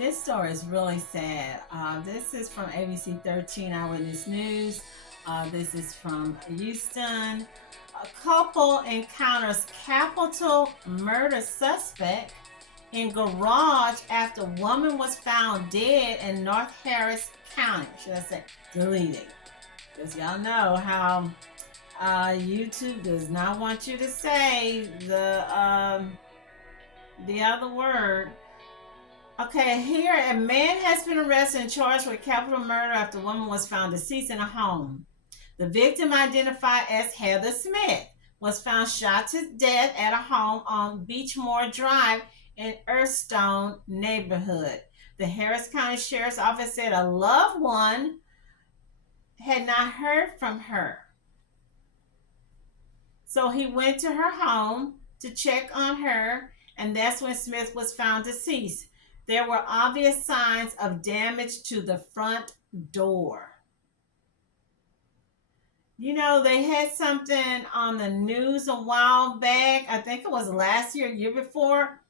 This story is really sad. This is from ABC 13 Eyewitness News. This is from Houston. A couple encounters capital murder suspect in garage after woman was found dead in North Harris County. Should I say deleted? Because y'all know how YouTube does not want you to say the other word. Okay, here a man has been arrested and charged with capital murder after a woman was found deceased in a home. The victim, identified as Heather Smith, was found shot to death at a home on Beechmore Drive in Earthstone neighborhood. The Harris County Sheriff's Office said a loved one had not heard from her. So he went to her home to check on her, and that's when Smith was found deceased. There were obvious signs of damage to the front door. You know, they had something on the news a while back, I think it was last year, year before,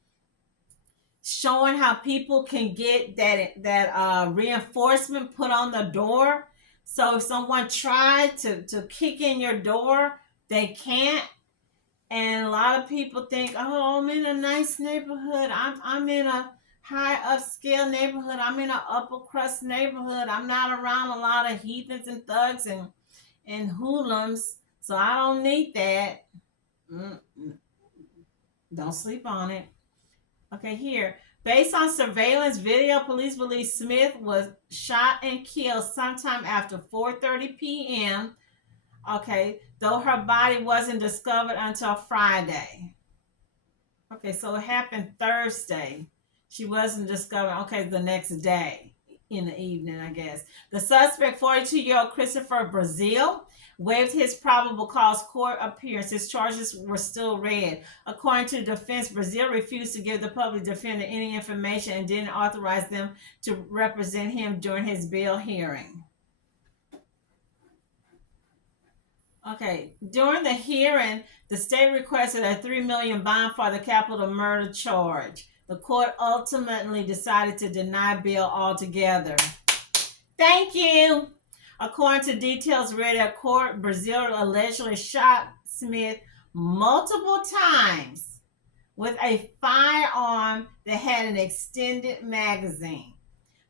showing how people can get that reinforcement put on the door. So if someone tried to kick in your door, they can't. And a lot of people think, oh, I'm in a nice neighborhood. I'm in a high upscale neighborhood. I'm in an upper crust neighborhood. I'm not around a lot of heathens and thugs and hoodlums, so I don't need that. Don't sleep on it. Okay, here. Based on surveillance video, police believe Smith was shot and killed sometime after 4:30 p.m. Okay, though her body wasn't discovered until Friday. Okay, so it happened Thursday. She wasn't discovered, okay, the next day in the evening, I guess. The suspect, 42-year-old Christopher Braziel, waived his probable cause court appearance. His charges were still read. According to the defense, Braziel refused to give the public defender any information and didn't authorize them to represent him during his bail hearing. Okay, during the hearing, the state requested a $3 million bond for the capital murder charge. The court ultimately decided to deny bail altogether. Thank you. According to details read at court, Braziel allegedly shot Smith multiple times with a firearm that had an extended magazine.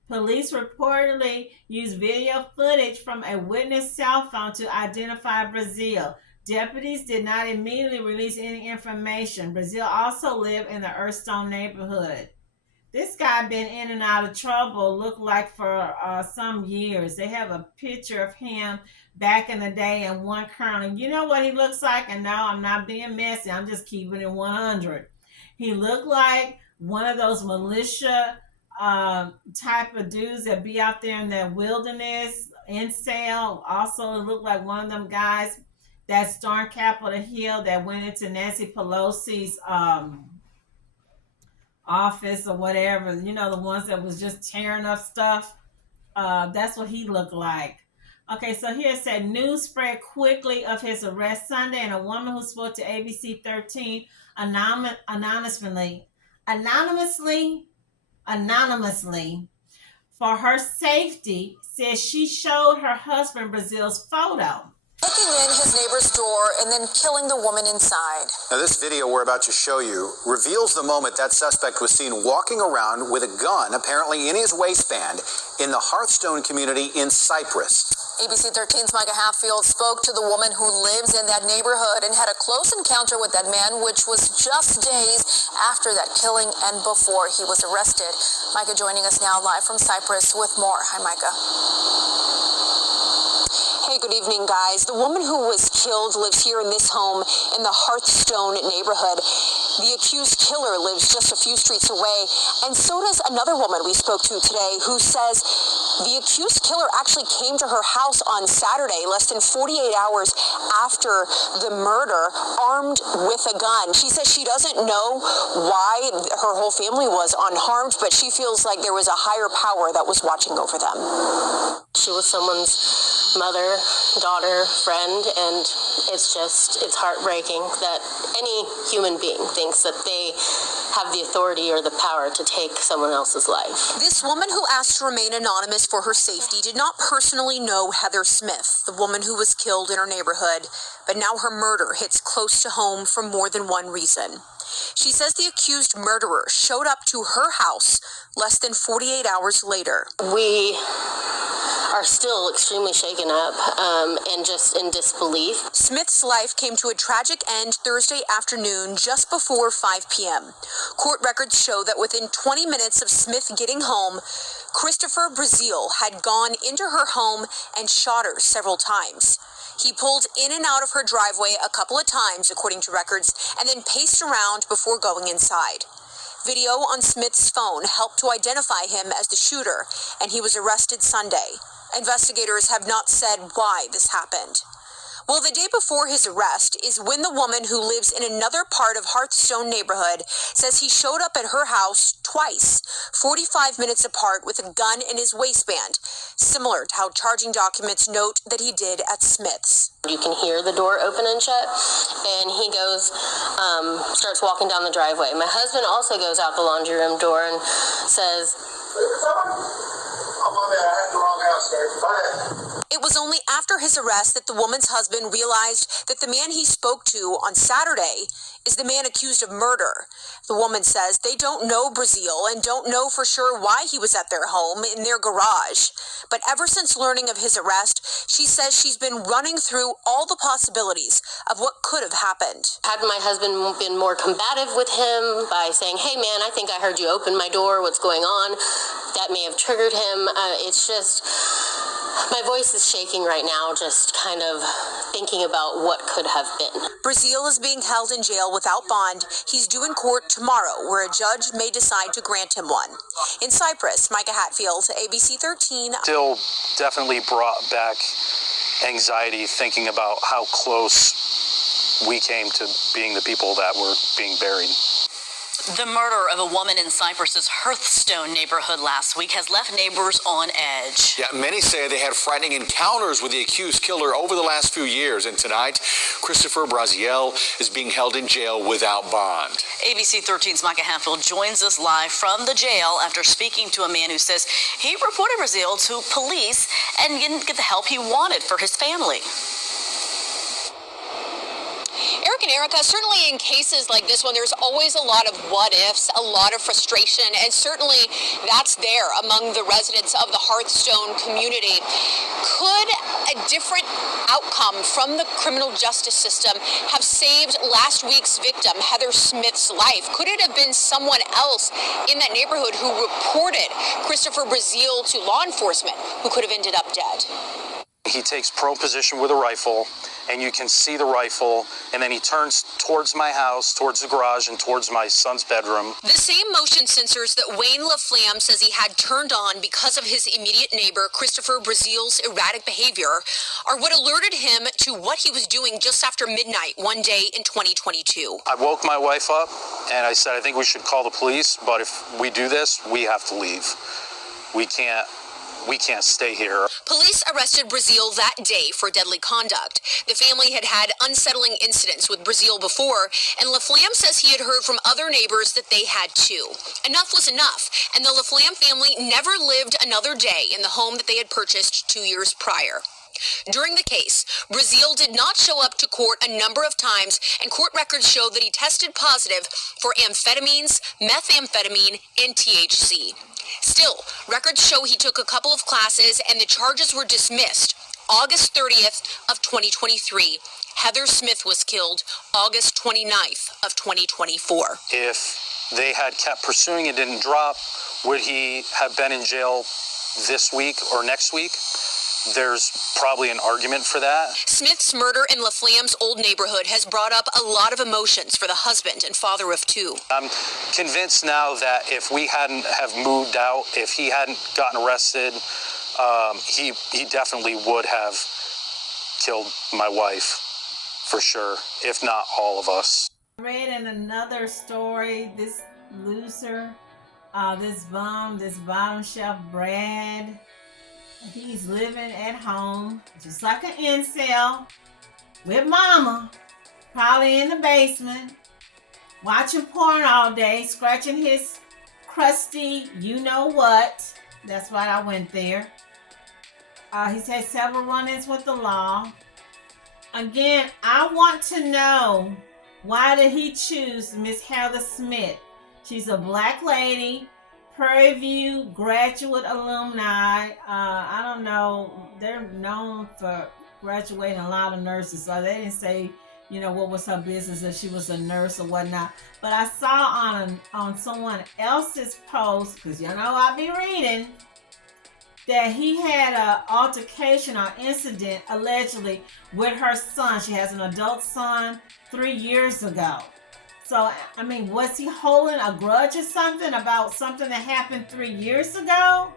Police reportedly used video footage from a witness' cell phone to identify Braziel. Deputies did not immediately release any information. Braziel also lived in the Earthstone neighborhood. This guy been in and out of trouble, looked like for some years. They have a picture of him back in the day and one currently. You know what he looks like? And now I'm not being messy. I'm just keeping it 100. He looked like one of those militia type of dudes that be out there in that wilderness, incel. Also, it looked like one of them guys that stormed Capitol Hill that went into Nancy Pelosi's office or whatever. You know, the ones that was just tearing up stuff. That's what he looked like. Okay, so here it said news spread quickly of his arrest Sunday, and a woman who spoke to ABC 13 anonymously for her safety says she showed her husband Braziel's photo. Breaking in his neighbor's door and then killing the woman inside. Now, this video we're about to show you reveals the moment that suspect was seen walking around with a gun, apparently in his waistband, in the Hearthstone community in Cyprus. ABC 13's Micah Hatfield spoke to the woman who lives in that neighborhood and had a close encounter with that man, which was just days after that killing and before he was arrested. Micah joining us now live from Cyprus with more. Hi, Micah. Hey, good evening, guys. The woman who was killed lives here in this home in the Hearthstone neighborhood. The accused killer lives just a few streets away, and so does another woman we spoke to today who says the accused killer actually came to her house on Saturday, less than 48 hours after the murder, armed with a gun. She says she doesn't know why her whole family was unharmed, but she feels like there was a higher power that was watching over them. She was someone's mother, daughter, friend, and it's heartbreaking that any human being thinks that they have the authority or the power to take someone else's life. This woman who asked to remain anonymous for her safety did not personally know Heather Smith, the woman who was killed in her neighborhood, but now her murder hits close to home for more than one reason. She says the accused murderer showed up to her house less than 48 hours later. We are still extremely shaken up and just in disbelief. Smith's life came to a tragic end Thursday afternoon just before 5 p.m. Court records show that within 20 minutes of Smith getting home, Christopher Braziel had gone into her home and shot her several times. He pulled in and out of her driveway a couple of times, according to records, and then paced around before going inside. Video on Smith's phone helped to identify him as the shooter, and he was arrested Sunday. Investigators have not said why this happened. Well, the day before his arrest is when the woman who lives in another part of Hertz neighborhood says he showed up at her house twice, 45 minutes apart with a gun in his waistband, similar to how charging documents note that he did at Smith's. You can hear the door open and shut, and he goes, starts walking down the driveway. My husband also goes out the laundry room door and says, It was only after his arrest that the woman's husband realized that the man he spoke to on Saturday is the man accused of murder. The woman says they don't know Braziel and don't know for sure why he was at their home in their garage. But ever since learning of his arrest, she says she's been running through all the possibilities of what could have happened. Had my husband been more combative with him by saying, hey man, I think I heard you open my door, what's going on? That may have triggered him. It's just, my voice is shaking right now, just kind of thinking about what could have been. Braziel is being held in jail without bond. He's due in court tomorrow, where a judge may decide to grant him one. In Cyprus, Micah Hatfield, ABC 13. Still definitely brought back anxiety thinking about how close we came to being the people that were being buried. The murder of a woman in Cyprus's Hertz neighborhood last week has left neighbors on edge. Yeah, many say they had frightening encounters with the accused killer over the last few years. And tonight, Christopher Braziel is being held in jail without bond. ABC 13's Micah Hatfield joins us live from the jail after speaking to a man who says he reported Braziel to police and didn't get the help he wanted for his family. Eric and Erica, certainly in cases like this one, there's always a lot of what ifs, a lot of frustration, and certainly that's there among the residents of the Hearthstone community. Could a different outcome from the criminal justice system have saved last week's victim, Heather Smith's life? Could it have been someone else in that neighborhood who reported Christopher Braziel to law enforcement who could have ended up dead? He takes prone position with a rifle, and you can see the rifle, and then he turns towards my house, towards the garage, and towards my son's bedroom. The same motion sensors that Wayne LaFlamme says he had turned on because of his immediate neighbor, Christopher Braziel's erratic behavior, are what alerted him to what he was doing just after midnight one day in 2022. I woke my wife up, and I said, I think we should call the police, but if we do this, we have to leave. We can't stay here. Police arrested Braziel that day for deadly conduct. The family had had unsettling incidents with Braziel before, and LaFlamme says he had heard from other neighbors that they had too. Enough was enough, and the LaFlamme family never lived another day in the home that they had purchased 2 years prior. During the case, Braziel did not show up to court a number of times, and court records show that he tested positive for amphetamines, methamphetamine, and THC. Still, records show he took a couple of classes and the charges were dismissed. August 30th of 2023, Heather Smith was killed August 29th of 2024. If they had kept pursuing and didn't drop, would he have been in jail this week or next week? There's probably an argument for that. Smith's murder in LaFlamme's old neighborhood has brought up a lot of emotions for the husband and father of two. I'm convinced now that if we hadn't have moved out, if he hadn't gotten arrested, he definitely would have killed my wife, for sure, if not all of us. I read in another story, this loser, this bum, this bottom shelf Brad, he's living at home, just like an incel, with mama, probably in the basement, watching porn all day, scratching his crusty you-know-what. That's why I went there. He's had several run-ins with the law. Again, I want to know, why did he choose Miss Heather Smith? She's a black lady, Prairie View graduate alumni. I don't know. They're known for graduating a lot of nurses, so they didn't say, what was her business, if she was a nurse or whatnot. But I saw on someone else's post, because I'll be reading, that he had an altercation or incident allegedly with her son. She has an adult son 3 years ago. So, was he holding a grudge or something about something that happened 3 years ago?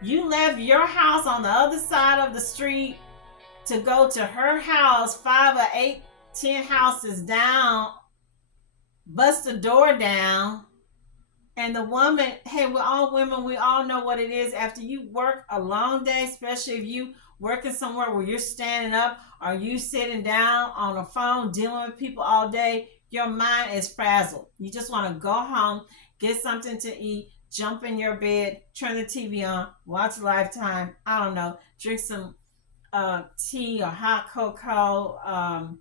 You left your house on the other side of the street to go to her house 5 or 8, 10 houses down, bust the door down. And the woman, hey, we're all women. We all know what it is after you work a long day, especially if you working somewhere where you're standing up or you sitting down on a phone dealing with people all day. Your mind is frazzled. You just want to go home, get something to eat, jump in your bed, turn the TV on, watch Lifetime. I don't know, drink some tea or hot cocoa,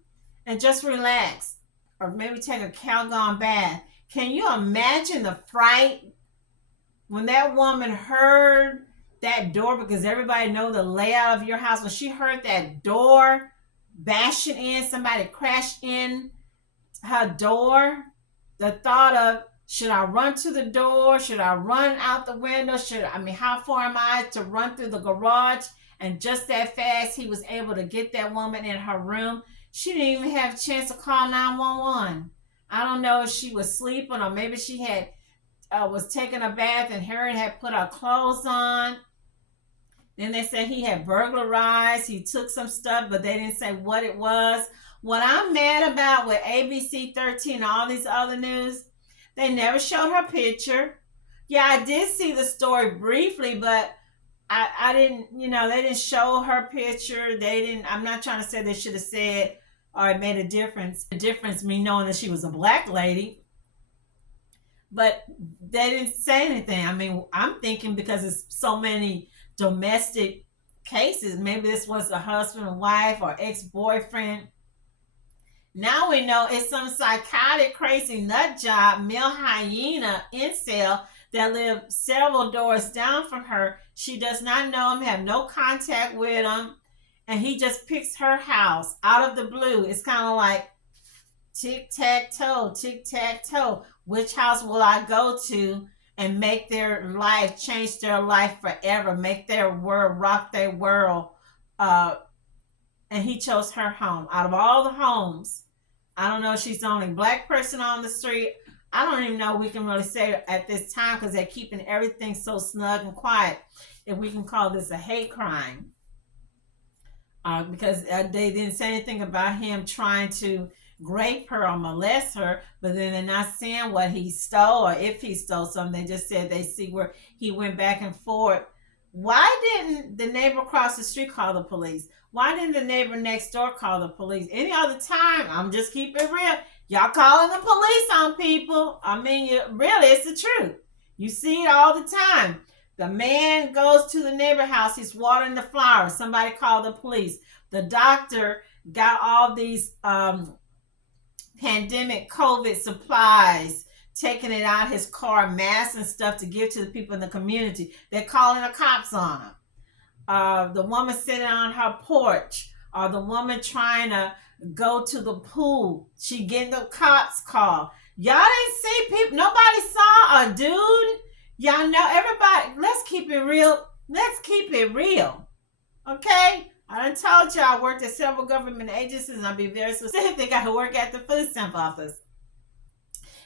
and just relax, or maybe take a Calgon bath. Can you imagine the fright when that woman heard that door? Because everybody know the layout of your house. When she heard that door bashing in, somebody crashed in her door, the thought of, should I run to the door? Should I run out the window? How far am I to run through the garage? And just that fast, he was able to get that woman in her room. She didn't even have a chance to call 911. I don't know if she was sleeping or maybe she had was taking a bath and Harriet had put her clothes on. Then they said he had burglarized. He took some stuff, but they didn't say what it was. What I'm mad about with ABC 13 and all these other news, they never showed her picture. Yeah, I did see the story briefly, but I didn't, they didn't show her picture. They didn't, I'm not trying to say they should have said, or it made a difference. The difference, me knowing that she was a black lady. But they didn't say anything. I'm thinking because it's so many domestic cases, maybe this was a husband and wife or ex-boyfriend. Now we know it's some psychotic, crazy nut job, male hyena, incel that lived several doors down from her. She does not know him, have no contact with him. And he just picks her house out of the blue. It's kind of like tic-tac-toe, tic-tac-toe. Which house will I go to and make their life, change their life forever, make their world, rock their world? And he chose her home. Out of all the homes, I don't know if she's the only black person on the street. I don't even know we can really say at this time because they're keeping everything so snug and quiet, if we can call this a hate crime. Because they didn't say anything about him trying to rape her or molest her, but then they're not saying what he stole or if he stole something. They just said they see where he went back and forth. Why didn't the neighbor across the street call the police? Why didn't the neighbor next door call the police? Any other time, I'm just keeping it real, y'all calling the police on people. Really, it's the truth. You see it all the time. The man goes to the neighbor house. He's watering the flowers. Somebody called the police. The doctor got all these pandemic COVID supplies, taking it out his car, masks and stuff to give to the people in the community. They're calling the cops on him. The woman sitting on her porch, or the woman trying to go to the pool. She getting the cops call. Y'all didn't see people. Nobody saw a dude. Y'all know, everybody, let's keep it real. Let's keep it real. Okay? I done told you I worked at several government agencies, and I'll be very specific. I work at the food stamp office.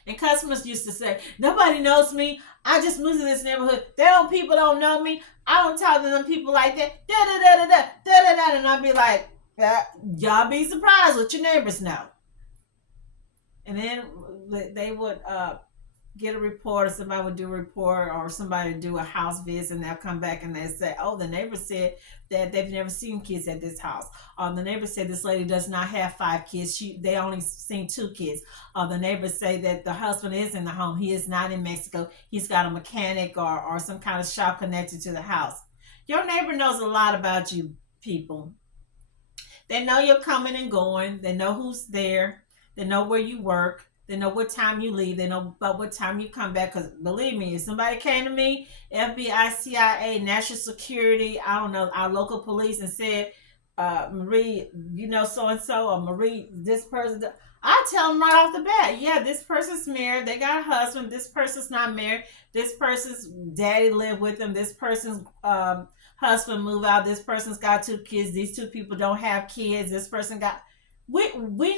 And customers used to say, nobody knows me. I just moved to this neighborhood. People don't know me. I don't talk to them people like that. Da-da-da-da-da. And I'll be like, y'all be surprised what your neighbors know. And then they would get a report, or somebody would do a report, or somebody would do a house visit, and they'll come back and they say, oh, the neighbor said that they've never seen kids at this house. The neighbor said this lady does not have 5 kids. They only seen 2 kids. The neighbors say that the husband is in the home. He is not in Mexico. He's got a mechanic or some kind of shop connected to the house. Your neighbor knows a lot about you people. They know you're coming and going. They know who's there. They know where you work. They know what time you leave. They know about what time you come back. Because believe me, if somebody came to me, FBI, CIA, National Security, I don't know, our local police, and said, Marie, you know so-and-so, or Marie, this person, I tell them right off the bat, yeah, this person's married. They got a husband. This person's not married. This person's daddy lived with them. This person's husband moved out. This person's got 2 kids. These 2 people don't have kids. This person got... We know. We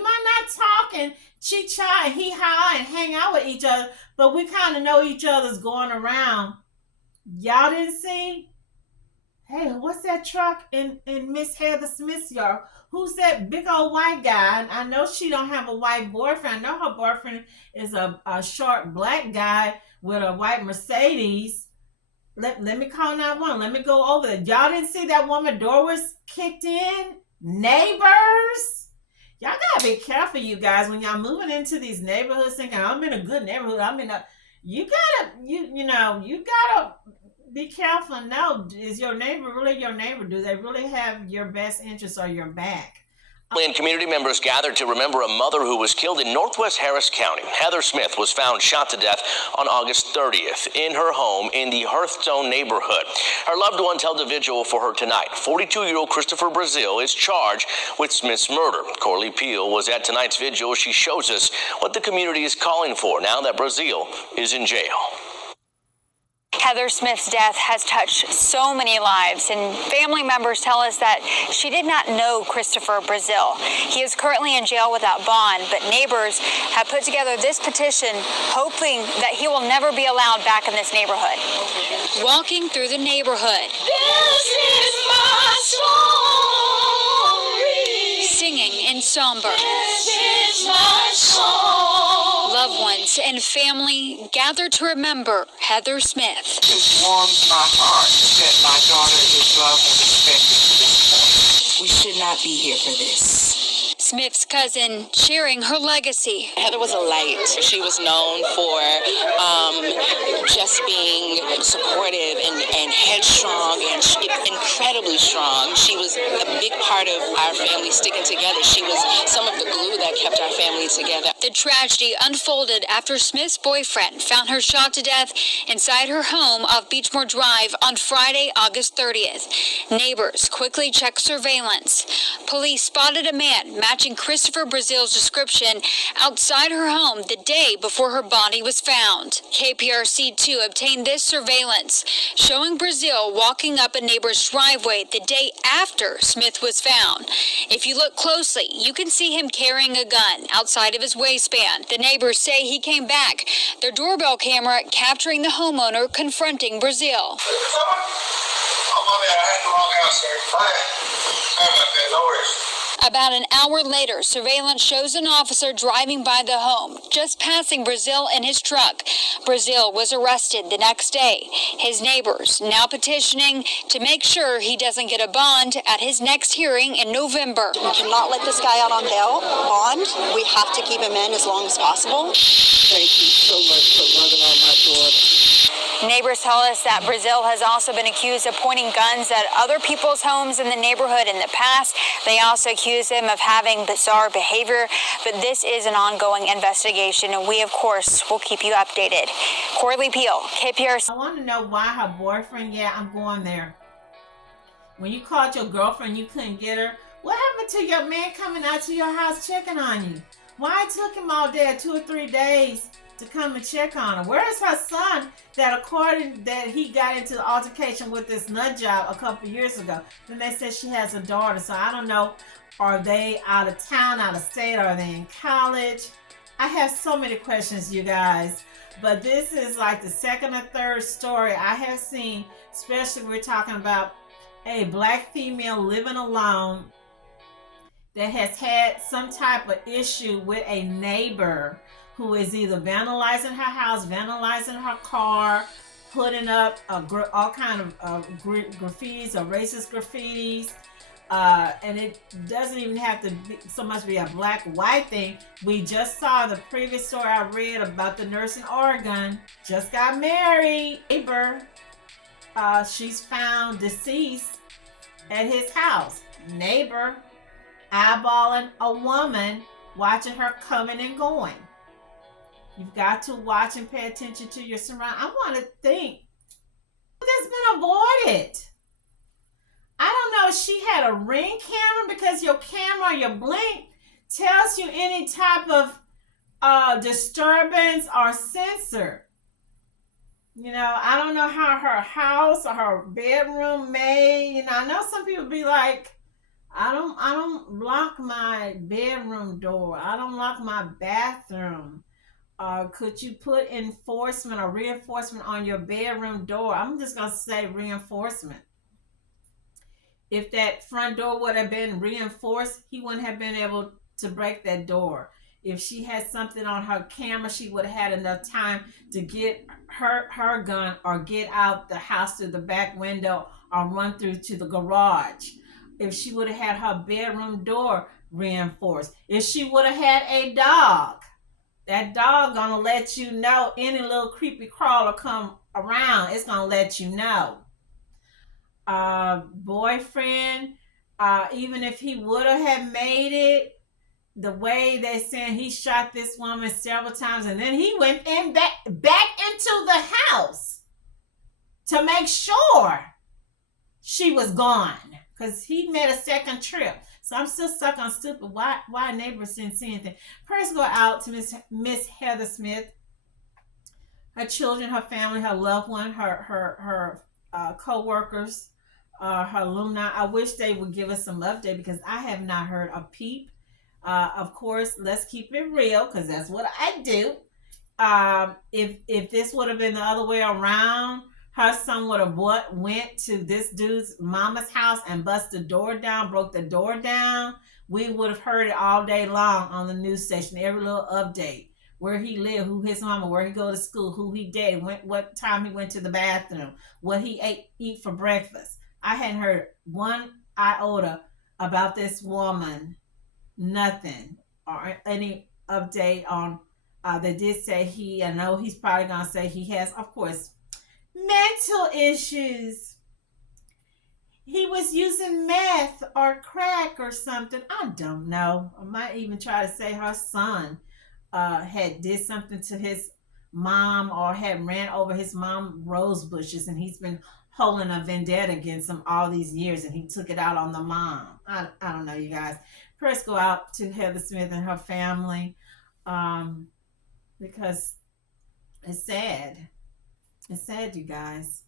might not talk and chit chat and hee haw and hang out with each other, but we kind of know each other's going around. Y'all didn't see? Hey, what's that truck in Miss Heather Smith's yard? Who's that big old white guy? I know she don't have a white boyfriend. I know her boyfriend is a short black guy with a white Mercedes. Let me call 911. Let me go over there. Y'all didn't see that woman door was kicked in? Neighbors, y'all gotta be careful, you guys, when y'all moving into these neighborhoods thinking I'm in a good neighborhood. You gotta be careful. No, is your neighbor really your neighbor? Do they really have your best interests or your back? And community members gathered to remember a mother who was killed in northwest Harris County. Heather Smith was found shot to death on August 30th in her home in the Hertz neighborhood. Her loved ones held a vigil for her tonight. 42-year-old Christopher Braziel is charged with Smith's murder. Corley Peel was at tonight's vigil. She shows us what the community is calling for now that Braziel is in jail. Heather Smith's death has touched so many lives, and family members tell us that she did not know Christopher Braziel. He is currently in jail without bond, but neighbors have put together this petition hoping that he will never be allowed back in this neighborhood. Walking through the neighborhood, this is my story. Singing in somber, this is my song. Loved ones and family gathered to remember Heather Smith. It warms my heart that my daughter is loved and respected to this point. We should not be here for this. Smith's cousin sharing her legacy. Heather was a light. She was known for just being supportive and headstrong and incredibly strong. She was a big part of our family sticking together. She was some of the glue that kept our family together. The tragedy unfolded after Smith's boyfriend found her shot to death inside her home off Beechmore Drive on Friday, August 30th. Neighbors quickly checked surveillance. Police spotted a man matching Christopher Braziel's description outside her home the day before her body was found. KPRC2 obtained this surveillance showing Braziel walking up a neighbor's driveway the day after Smith was found. If you look closely, you can see him carrying a gun outside of his waistband. The neighbors say he came back, their doorbell camera capturing the homeowner confronting Braziel. Oh, my bad. I had the wrong house, sir. Sorry about that. No worries. About an hour later, surveillance shows an officer driving by the home, just passing Braziel in his truck. Braziel was arrested the next day. His neighbors now petitioning to make sure he doesn't get a bond at his next hearing in November. We cannot let this guy out on bond. We have to keep him in as long as possible. Thank you so much for loving on my daughter. Neighbors tell us that Braziel has also been accused of pointing guns at other people's homes in the neighborhood in the past. They also accuse him of having bizarre behavior, but this is an ongoing investigation, and we, of course, will keep you updated. Corley Peel, KPRC. I want to know why her boyfriend, I'm going there. When you called your girlfriend, you couldn't get her. What happened to your man coming out to your house checking on you? Why it took him all day, 2 or 3 days to come and check on her? Where is her son that according that he got into the altercation with this nut job a couple years ago? Then they said she has a daughter, so I don't know. Are they out of town, out of state? Are they in college? I have so many questions, you guys. But this is like the second or third story I have seen, especially we're talking about a black female living alone that has had some type of issue with a neighbor who is either vandalizing her house, vandalizing her car, putting up all kind of graffitis or racist graffitis. And it doesn't even have to be so much be a black-white thing. We just saw the previous story I read about the nurse in Oregon, just got married. Neighbor, she's found deceased at his house. Neighbor eyeballing a woman, watching her coming and going. You've got to watch and pay attention to your surroundings. I want to think that's been avoided. I don't know if she had a ring camera, because your camera, your blink tells you any type of disturbance or sensor. You know, I don't know how her house or her bedroom made. You know, I know some people be like, I don't lock my bedroom door. I don't lock my bathroom. Could you put enforcement or reinforcement on your bedroom door? I'm just going to say reinforcement. If that front door would have been reinforced, he wouldn't have been able to break that door. If she had something on her camera, she would have had enough time to get her gun or get out the house through the back window or run through to the garage. If she would have had her bedroom door reinforced. If she would have had a dog, that dog gonna let you know. Any little creepy crawler come around, it's gonna let you know. Boyfriend, even if he would have made it, the way they saying he shot this woman several times, and then he went in back into the house to make sure she was gone, because he made a second trip. So I'm still stuck on stupid. Why neighbors didn't see anything? Prayers go out to Miss Heather Smith, her children, her family, her loved one, her co-workers, her alumni. I wish they would give us some update, because I have not heard a peep. Of course, let's keep it real, because that's what I do. If this would have been the other way around, her son would have went to this dude's mama's house and bust the door down, broke the door down. We would have heard it all day long on the news station, every little update. Where he lived, who his mama, where he go to school, who he dated, what time he went to the bathroom, what he eat for breakfast. I hadn't heard one iota about this woman. Nothing or any update on. They did say I know he's probably gonna say he has, of course, mental issues. He was using meth or crack or something. I don't know. I might even try to say her son had did something to his mom, or had ran over his mom rose bushes, and he's been holding a vendetta against him all these years, and he took it out on the mom. I don't know, you guys. Prayers go out to Heather Smith and her family, because it's sad. It's sad, you guys.